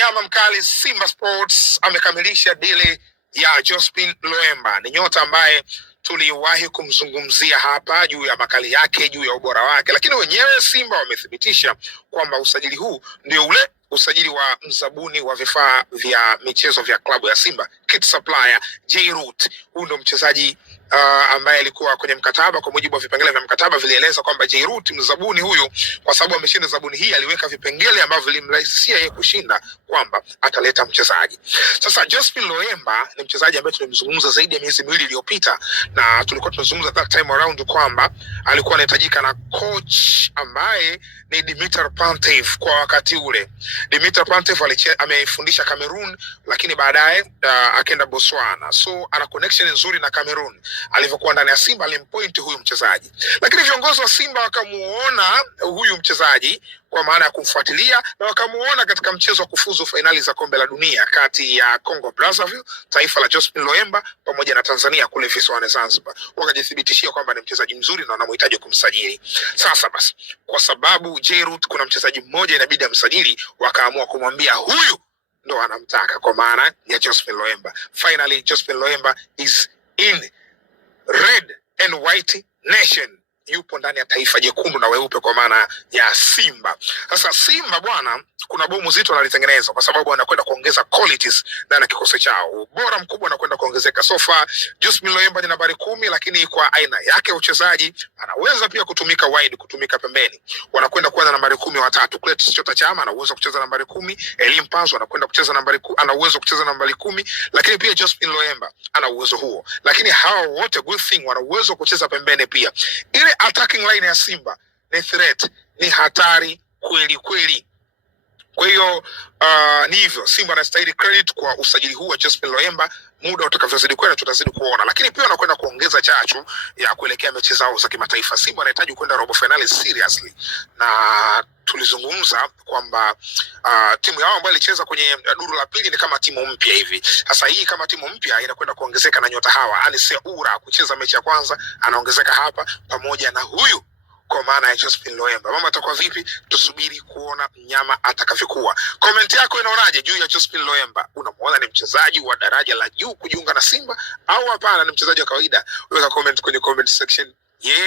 Mnyama mkali Simba Sports amekamilisha dili ya Jospin Loemba. Ni nyota ambaye tuliwahi kumzungumzia hapa juu ya makali yake, juu ya ubora wake, lakini wenyewe Simba wamethibitisha kwamba usajili huu ndio ule usajili wa mzabuni wa vifaa vya michezo vya klabu ya Simba, kit supplier J-Root. Huyu ndo mchezaji ambaye alikuwa kwenye mkataba. Kwa mujibu wa vipengele vya mkataba vilieleza kwamba J-Root mzabuni huyu, kwa sababu ameshinda zabuni hii, aliweka vipengele ambavyo vilimrahisishia yeye kushinda kwamba ataleta mchezaji. Sasa Jospin Loemba ni mchezaji ambaye tulimzungumza zaidi ya miezi miwili iliyopita, na tulikuwa tunazungumza that time around kwamba alikuwa anahitajika na coach ambaye ni Dimitar Pantev kwa wakati ule. Dimitar Pantev amefundisha Cameroon, lakini baadaye akaenda Botswana. So ana connection nzuri na Cameroon. Alivyokuwa ndani ya Simba alimpoint huyu mchezaji, lakini viongozi wa Simba wakamuona huyu mchezaji kwa maana ya kumfuatilia, na wakamuona katika mchezo wa kufuzu fainali za kombe la dunia kati ya Congo Brazzaville, taifa la Jospin Loemba, pamoja na Tanzania kule visiwani Zanzibar. Wakajithibitishia kwamba ni mchezaji mzuri na wanamhitaji kumsajili. Sasa basi, kwa sababu J-Root kuna mchezaji mmoja inabidi amsajili, wakaamua kumwambia huyu ndo anamtaka, kwa maana ya Jospin Loemba. Finally Jospin Loemba is in red and white nation, yupo ndani ya taifa jekundu na weupe, kwa maana ya Simba. Sasa Simba bwana, kuna bomu zito analitengeneza, kwa sababu anakwenda kuongeza qualities ndani ya kikosi chao. Ubora mkubwa anakwenda kuongezeka. So far Jospin Loemba ni nambari 10, lakini kwa aina yake ya uchezaji anaweza pia kutumika wide, kutumika pembeni. Wanakwenda kuwa na nambari 10 watatu. Clatous Chota Chama ana uwezo kucheza nambari 10, Elie Mpanzu anakwenda kucheza nambari 10, ana uwezo kucheza nambari 10, lakini pia Jospin Loemba ana uwezo huo. Lakini hao wote, good thing, wana uwezo kucheza pembeni pia. Ile attacking line ya Simba ni threat, ni hatari kweli kweli. Kwa hiyo ni hivyo, Simba anastahili credit kwa usajili huu wa Jospin Loemba. Muda utakavyozidi kwenda tutazidi kuona, lakini pia wanakwenda kuongeza chachu ya kuelekea mechi zao za kimataifa. Simba anahitaji kwenda robo finali seriously, na tulizungumza kwamba timu yao ambayo ilicheza kwenye duru la pili ni kama timu mpya hivi. Sasa hii kama timu mpya inakwenda kuongezeka na nyota hawa. Anise Ura kucheza mechi ya kwanza anaongezeka hapa, pamoja na huyu kwa maana ya Jospin Loemba. Mama atakuwa vipi? Tusubiri kuona mnyama atakavyokuwa. Comment yako inaonaje juu ya Jospin Loemba? Unamuona ni mchezaji wa daraja la juu kujiunga na Simba au hapana, ni mchezaji wa kawaida? Weka comment kwenye comment section. Yeah.